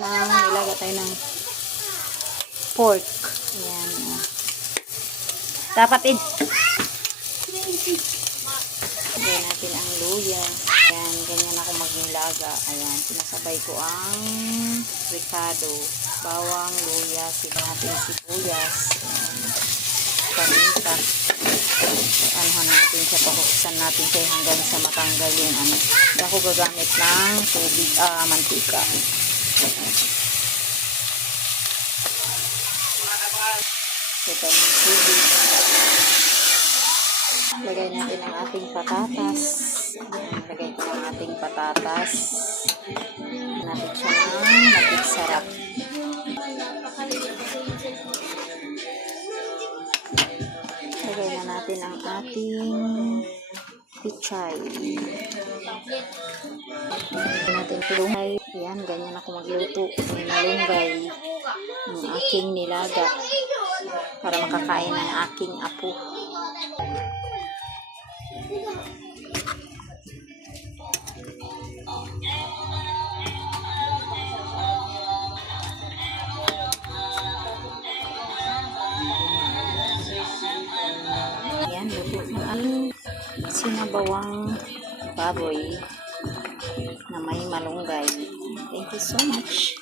nilaga tayo ng pork. Ayan. Dapat lagyan natin ang luya. Ayan, ganyan ako magnilaga. Ayan, sinasabay ko ang ricado, bawang, luya, sibuyas, paminta. Anuhan natin siya, pakuksan natin siya hanggang sa matanggal yung ano. Hindi ako gagamit ng tubig, mantika. Ito ng tubig. Lagay natin ang ating patatas. Lagay ko ang ating patatas. Natin siya ng maging sarap. Lagay na natin ang ating pichay. Lagay natin tulunggay. Yan, ganyan ako magluto ng malunggay. Ang aking nilaga. Para makakain ng aking apo. Ayan, luto na ang sinabawang baboy na may malunggay. Thank you so much.